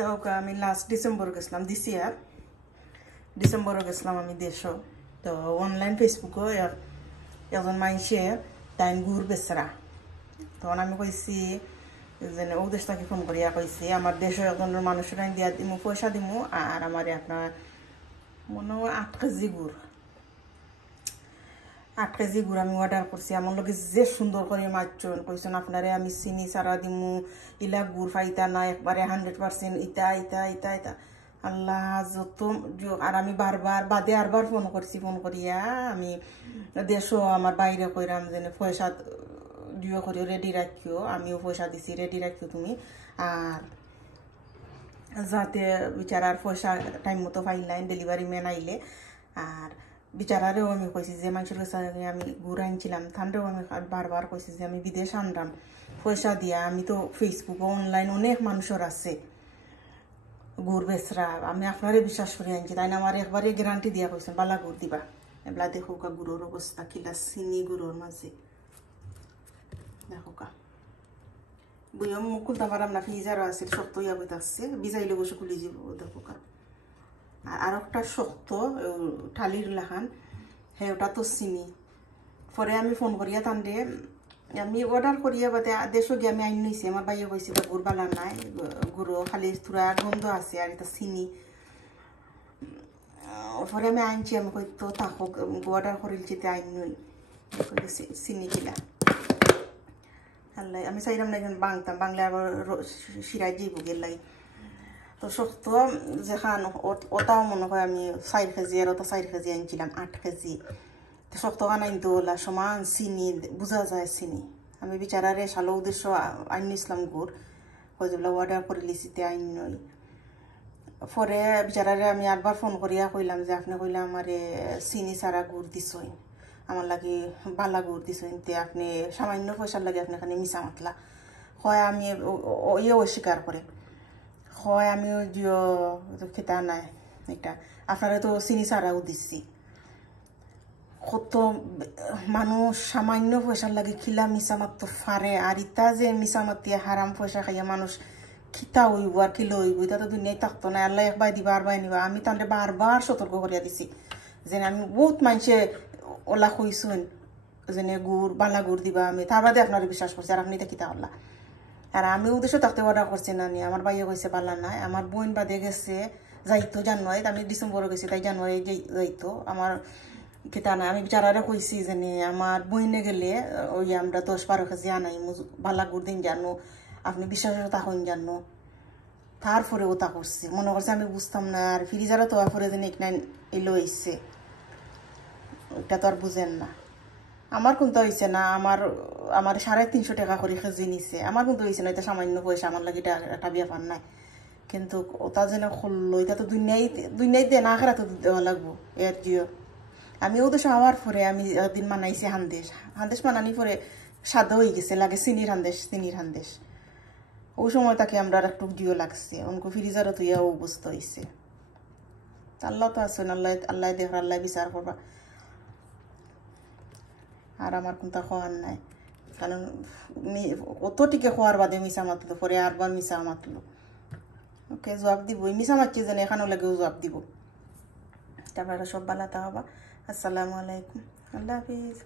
তো আমি last December গেছিলাম দিস ইয়ার ডিসেম্বরে গেছিলাম আমি দেশও তো অনলাইন ফেসবুকও একজন মানুষে তাই গুড় বেচরা তখন আমি কইছি যে ও দেশ থেকে ফোন করিয়া কইছি আমার দেশের একজনের মানুষের দিয়া দিমু পয়সা দিমু আর আমার আপনার মনে হয় 8 কেজি গুড় 8 কেজি গুড় আমি অর্ডার করছি আমার লোকে যে সুন্দর করে মারছেন কইছেন আপনারে আমি চিনি সারা দিমু ইলা গুড় ফাইতা না একবারে 100% ইটা ইটা ইটা ইটা আল্লাহ যত আর আমি বারবার বাদে আরবার ফোন করছি ফোন করিয়া আমি দেশও আমার বাইরে কইরাম যে পয়সা দিও করে রেডি রাখিও আমিও পয়সা দিছি রেডি রাখিও তুমি আর যাতে বিচারার পয়সা টাইম মতো পাইলাম ডেলিভারি ম্যান আইলে আর বিচারারেও আমি কইছি যে মানুষের কাছে আমি গুড় আনছিলাম তানরেও আমি বারবার কইছি যে আমি বিদেশ আনলাম পয়সা দিয়া আমি তো ফেসবুক অনলাইন অনেক মানুষের আছে গুড় বেচরা আমি আপনারে বিশ্বাস করে আনছি তাই না আমার একবারে গ্যারান্টি দিয়া কইছেন বালা গুড় দিবা এবলা দেখো কা গুড়ের অবস্থা কিলা চিনি গুড়ের মাঝে দেখো কা বুঝলাম মুখ খুলতে পারাম না ফ্রিজারও আছে শক্ত ইয়া বইতে আসছে ভিজাইলে বসে খুলে যাব দেখো কা আর একটা শক্ত ঠালির লাখান হ্যাঁ ওটা তো চিনি পরে আমি ফোন করিয়া তান্ডে আমি অর্ডার করিয়া বাদে দেশও গিয়ে আমি আইন নিয়েছি আমার বাইয়ে কইছি গুড় বালা নাই গুড়ো খালি থোড়া গন্ধ আছে আর এটা চিনি পরে আমি আনছি আমি কই তো থাকুক অর্ডার করিলছি আইন নই চিনি কিলা আল্লাহ আমি চাইলাম না বাংতাম বাংলা আবার শিরাই যাইব গেলাই তো শক্ত যেখান ওটাও মনে হয় আমি 4 কেজি আর ওটা 4 কেজি আনছিলাম 8 কেজি তো শক্ত আনাইন তো ওলা সমান চিনি বোঝা যায় চিনি আমি বিচারারে সালো উদ্দেশ্য আইন ইসলাম গুড় কই যেগুলো অর্ডার করে লিচিতে আইন নই পরে বিচারারে আমি আরবার ফোন করিয়া কইলাম যে আপনি কইলাম আমারে চিনি ছাড়া গুড় দিছই আমার লাগে বালা গুড় দিছই তে আপনি সামান্য পয়সার লাগে আপনি এখানে মিশা মাতলা হয় আমি ইয়ে অস্বীকার করে হয় আমিও জিও খেতা নাই এটা আপনারা তো চিনি ছাড়াও দিচ্ছি কত মানুষ সামান্য পয়সার লাগে খিলা মিশা মারতে পারে আর ইতা যে মিশা মাতিয়ে হারাম পয়সা খাইয়া মানুষ খিতা হইব আর কিলো হইব এটা তো দুনিয়ায় থাকতো না আল্লাহ একবার দিবা আর বাই নিবা আমি তাহলে বারবার সতর্ক করিয়া দিছি যে আমি বহুত মানুষে ওলা কইসুন যে গুড় বালা গুড় দিবা আমি তার বাদে আপনার বিশ্বাস করছি আর আপনি তো খিতা হল্লা আর আমি উদ্দেশ্য থাকতে অর্ডার করছি না নি আমার বাইরে কইছে বালা নাই আমার বোন বাদে গেছে যাইতো জানুয়ারি আমি ডিসেম্বরে গেছি তাই জানুয়ারি যাইতো আমার খেতা না আমি বিচারারে কইছি যে আমার বইনে গেলে ওই আমরা 10-12 কেজি আনাই বালা গুড় দিন জানো আপনি বিশ্বাসতা হইন জানো তারপরে ওটা করছে মনে করছে আমি বুঝতাম না আর ফ্রিজারও তো পরে যে এলো এসছে এটা তো আর বুঝেন না আমার কিন্তু হয়েছে না আমার 350 টাকা করে কেজি নিছে আমার কিন্তু হয়েছে না এটা সামান্য পয়সা আমার লাগে এটা একটা ব্যাপার নাই কিন্তু ওটা যেন খুললো এটা তো দুনিয়ায় দেয় না আখেরা তো দেওয়া লাগবো এর জিও আমি ওদের হওয়ার পরে আমি একদিন মানাইছি হান্দেশ মানানি পরে স্বাদ হয়ে গেছে লাগে চিনির হান্দেশ ওই সময় তাকে আমরা একটু জিও লাগছে অনকো ফ্রিজারও তো ইয়া অবস্থা হয়েছে আল্লাহ তো আছেন আল্লাহ দেখ আল্লাহ বিচার করবা আর আমার কোনটা খাওয়ার নাই কারণ অত টিকে খাওয়ার বাদে মিশা মাতলো পরে আরবার মিশা মাতলো ওকে জবাব দিব মিশা মারছি যেন এখানেও লাগেও জবাব দিব তারপরে সব বালাতা হবা আসসালামু আলাইকুম আল্লাহ হাফিজ